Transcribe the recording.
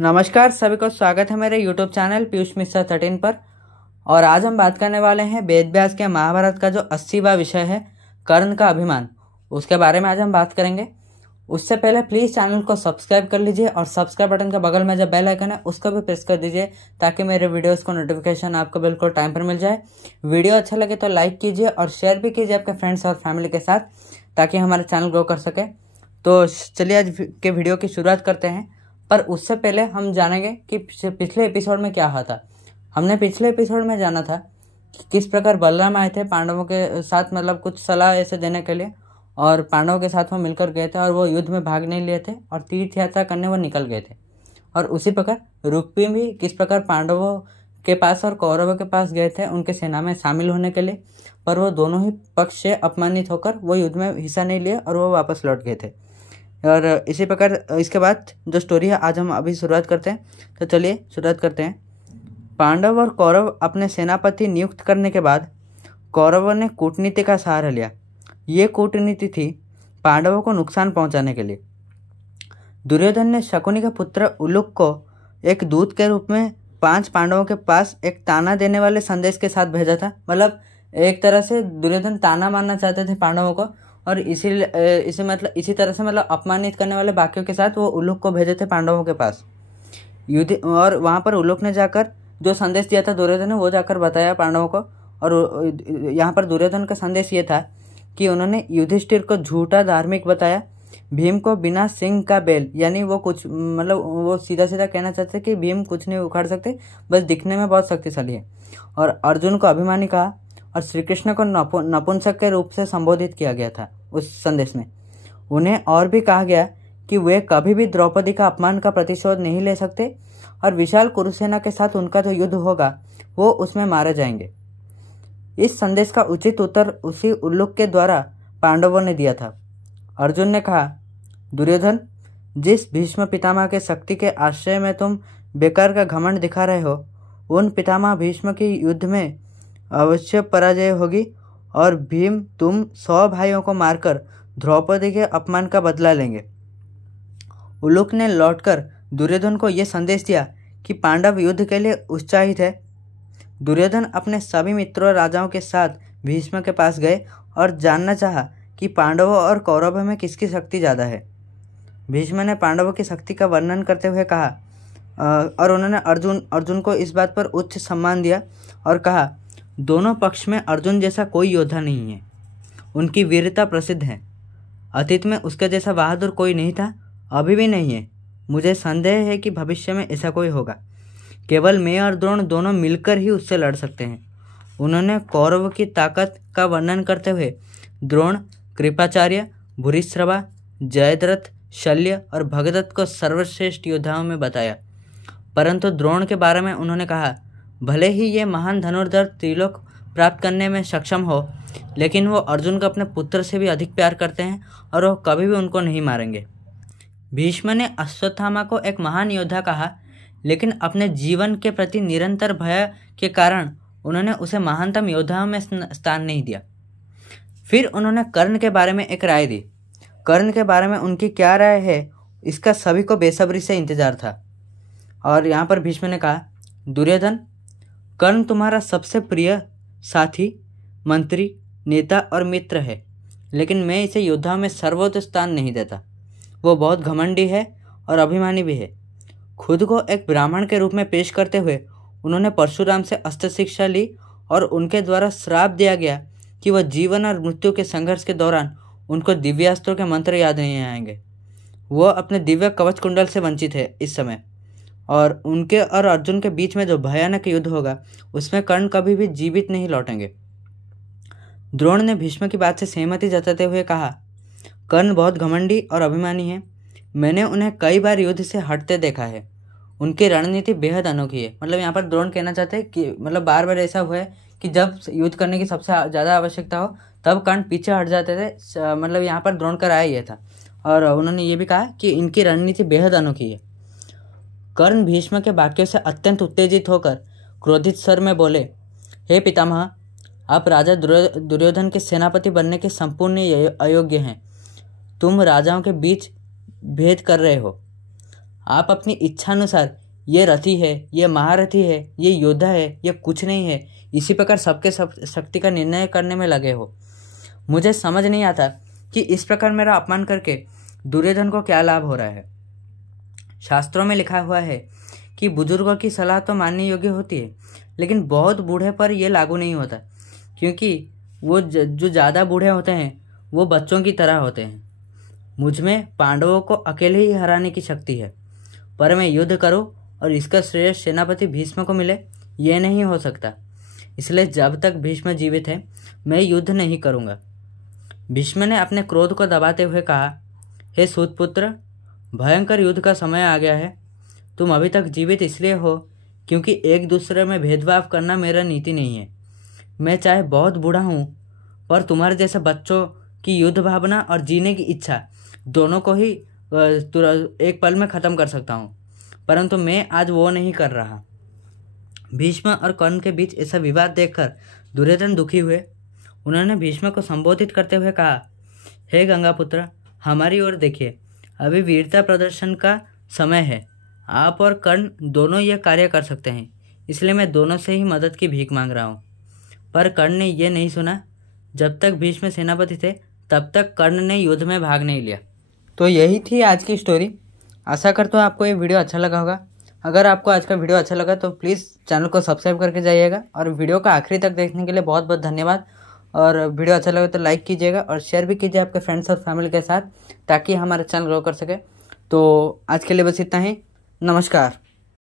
नमस्कार सभी को स्वागत है मेरे YouTube चैनल पीयूष मिश्रा 13 पर। और आज हम बात करने वाले हैं वेद व्यास के महाभारत का जो 80वां विषय है कर्ण का अभिमान, उसके बारे में आज हम बात करेंगे। उससे पहले प्लीज़ चैनल को सब्सक्राइब कर लीजिए और सब्सक्राइब बटन के बगल में जो बेल आइकन है उसको भी प्रेस कर दीजिए ताकि मेरे वीडियोज़ को नोटिफिकेशन आपको बिल्कुल टाइम पर मिल जाए। वीडियो अच्छा लगे तो लाइक कीजिए और शेयर भी कीजिए आपके फ्रेंड्स और फैमिली के साथ ताकि हमारा चैनल ग्रो कर सके। तो चलिए आज के वीडियो की शुरुआत करते हैं, पर उससे पहले हम जानेंगे कि पिछले एपिसोड में क्या हुआ था। हमने पिछले एपिसोड में जाना था कि किस प्रकार बलराम आए थे पांडवों के साथ, मतलब कुछ सलाह ऐसे देने के लिए, और पांडवों के साथ वो मिलकर गए थे और वो युद्ध में भाग नहीं लिए थे और तीर्थ यात्रा करने वो निकल गए थे। और उसी प्रकार रुक्मी भी किस प्रकार पांडवों के पास और कौरवों के पास गए थे उनके सेना में शामिल होने के लिए, पर वो दोनों ही पक्ष से अपमानित होकर वो युद्ध में हिस्सा नहीं लिए और वो वापस लौट गए थे। और इसी प्रकार इसके बाद जो स्टोरी है आज हम अभी शुरुआत करते हैं। तो चलिए शुरुआत करते हैं। पांडव और कौरव अपने सेनापति नियुक्त करने के बाद कौरवों ने कूटनीति का सहारा लिया। ये कूटनीति थी पांडवों को नुकसान पहुंचाने के लिए। दुर्योधन ने शकुनी के पुत्र उलूक को एक दूत के रूप में 5 पांडवों के पास एक ताना देने वाले संदेश के साथ भेजा था। मतलब एक तरह से दुर्योधन ताना मारना चाहते थे पांडवों को, और इसी तरह से अपमानित करने वाले वाक्यों के साथ वो उलूक को भेजे थे पांडवों के पास युद्ध। और वहाँ पर उलूक ने जाकर जो संदेश दिया था दुर्योधन ने, वो जाकर बताया पांडवों को। और यहाँ पर दुर्योधन का संदेश ये था कि उन्होंने युधिष्ठिर को झूठा धार्मिक बताया, भीम को बिना सिंह का बैल, यानी वो कुछ वो सीधा सीधा कहना चाहते कि भीम कुछ नहीं उखाड़ सकते, बस दिखने में बहुत शक्तिशाली है। और अर्जुन को अभिमानी कहा और श्री कृष्ण को नपुंसक के रूप से संबोधित किया गया था उस संदेश में। उन्हें और भी कहा गया कि वे कभी भी द्रौपदी का अपमान का प्रतिशोध नहीं ले सकते और विशाल कुरुसेना के साथ उनका जो युद्ध होगा वो उसमें मारे जाएंगे। इस संदेश का उचित उत्तर उसी उल्लूक के द्वारा पांडवों ने दिया था। अर्जुन ने कहा, दुर्योधन, जिस भीष्म पितामह के शक्ति के आश्रय में तुम बेकार का घमंड दिखा रहे हो, उन पितामह भीष्म की युद्ध में अवश्य पराजय होगी और भीम तुम 100 भाइयों को मारकर द्रौपदी के अपमान का बदला लेंगे। उलूक ने लौटकर दुर्योधन को यह संदेश दिया कि पांडव युद्ध के लिए उत्साहित है। दुर्योधन अपने सभी मित्रों राजाओं के साथ भीष्म के पास गए और जानना चाहा कि पांडवों और कौरवों में किसकी शक्ति ज़्यादा है। भीष्म ने पांडवों की शक्ति का वर्णन करते हुए कहा, और उन्होंने अर्जुन को इस बात पर उच्च सम्मान दिया और कहा, दोनों पक्ष में अर्जुन जैसा कोई योद्धा नहीं है। उनकी वीरता प्रसिद्ध है। अतीत में उसके जैसा बहादुर कोई नहीं था, अभी भी नहीं है। मुझे संदेह है कि भविष्य में ऐसा कोई होगा। केवल मैं और द्रोण दोनों मिलकर ही उससे लड़ सकते हैं। उन्होंने कौरव की ताकत का वर्णन करते हुए द्रोण, कृपाचार्य, भूरिश्रवा, जयद्रथ, शल्य और भगदत्त को सर्वश्रेष्ठ योद्धाओं में बताया। परंतु द्रोण के बारे में उन्होंने कहा, भले ही ये महान धनुर्धर त्रिलोक प्राप्त करने में सक्षम हो, लेकिन वो अर्जुन को अपने पुत्र से भी अधिक प्यार करते हैं और वो कभी भी उनको नहीं मारेंगे। भीष्म ने अश्वत्थामा को एक महान योद्धा कहा, लेकिन अपने जीवन के प्रति निरंतर भय के कारण उन्होंने उसे महानतम योद्धाओं में स्थान नहीं दिया। फिर उन्होंने कर्ण के बारे में एक राय दी। कर्ण के बारे में उनकी क्या राय है, इसका सभी को बेसब्री से इंतजार था। और यहाँ पर भीष्म ने कहा, दुर्योधन, कर्ण तुम्हारा सबसे प्रिय साथी, मंत्री, नेता और मित्र है, लेकिन मैं इसे योद्धाओं में सर्वोच्च स्थान नहीं देता। वो बहुत घमंडी है और अभिमानी भी है। खुद को एक ब्राह्मण के रूप में पेश करते हुए उन्होंने परशुराम से अस्त्र शिक्षा ली और उनके द्वारा श्राप दिया गया कि वह जीवन और मृत्यु के संघर्ष के दौरान उनको दिव्यास्त्रों के मंत्र याद नहीं आएंगे। वो अपने दिव्य कवच कुंडल से वंचित है इस समय, और उनके और अर्जुन के बीच में जो भयानक युद्ध होगा उसमें कर्ण कभी भी जीवित नहीं लौटेंगे। द्रोण ने भीष्म की बात से सहमति जताते हुए कहा, कर्ण बहुत घमंडी और अभिमानी है। मैंने उन्हें कई बार युद्ध से हटते देखा है। उनकी रणनीति बेहद अनोखी है। मतलब यहाँ पर द्रोण कहना चाहते हैं कि बार बार ऐसा हुआ है कि जब युद्ध करने की सबसे ज़्यादा आवश्यकता हो तब कर्ण पीछे हट जाते थे। यहाँ पर द्रोण का राय ये था। और उन्होंने ये भी कहा कि इनकी रणनीति बेहद अनोखी है। कर्ण भीष्म के वाक्यों से अत्यंत उत्तेजित होकर क्रोधित स्वर में बोले, हे पितामह, आप राजा दुर्योधन के सेनापति बनने के संपूर्ण अयोग्य हैं। तुम राजाओं के बीच भेद कर रहे हो। आप अपनी इच्छानुसार ये रथी है, ये महारथी है, ये योद्धा है, ये कुछ नहीं है, इसी प्रकार सबके सब शक्ति का निर्णय करने में लगे हो। मुझे समझ नहीं आता कि इस प्रकार मेरा अपमान करके दुर्योधन को क्या लाभ हो रहा है। शास्त्रों में लिखा हुआ है कि बुजुर्गों की सलाह तो मानने योग्य होती है, लेकिन बहुत बूढ़े पर यह लागू नहीं होता, क्योंकि वो जो ज़्यादा बूढ़े होते हैं वो बच्चों की तरह होते हैं। मुझ में पांडवों को अकेले ही हराने की शक्ति है, पर मैं युद्ध करूं और इसका श्रेय सेनापति भीष्म को मिले, ये नहीं हो सकता। इसलिए जब तक भीष्म जीवित है मैं युद्ध नहीं करूंगा। भीष्म ने अपने क्रोध को दबाते हुए कहा, हे सूतपुत्र, भयंकर युद्ध का समय आ गया है। तुम अभी तक जीवित इसलिए हो क्योंकि एक दूसरे में भेदभाव करना मेरा नीति नहीं है। मैं चाहे बहुत बूढ़ा हूँ, पर तुम्हारे जैसे बच्चों की युद्ध भावना और जीने की इच्छा दोनों को ही एक पल में ख़त्म कर सकता हूँ, परंतु मैं आज वो नहीं कर रहा। भीष्म और कर्ण के बीच ऐसा विवाद देखकर दुर्योधन दुखी हुए। उन्होंने भीष्म को संबोधित करते हुए कहा, हे गंगापुत्र, हमारी ओर देखिए, अभी वीरता प्रदर्शन का समय है। आप और कर्ण दोनों ये कार्य कर सकते हैं, इसलिए मैं दोनों से ही मदद की भीख मांग रहा हूँ। पर कर्ण ने यह नहीं सुना। जब तक भीष्म सेनापति थे तब तक कर्ण ने युद्ध में भाग नहीं लिया। तो यही थी आज की स्टोरी। आशा करता हूँ आपको ये वीडियो अच्छा लगा होगा। अगर आपको आज का वीडियो अच्छा लगा तो प्लीज़ चैनल को सब्सक्राइब करके जाइएगा, और वीडियो का आखिरी तक देखने के लिए बहुत बहुत धन्यवाद। और वीडियो अच्छा लगे तो लाइक कीजिएगा और शेयर भी कीजिए आपके फ्रेंड्स और फैमिली के साथ, ताकि हमारा चैनल ग्रो कर सके। तो आज के लिए बस इतना ही। नमस्कार।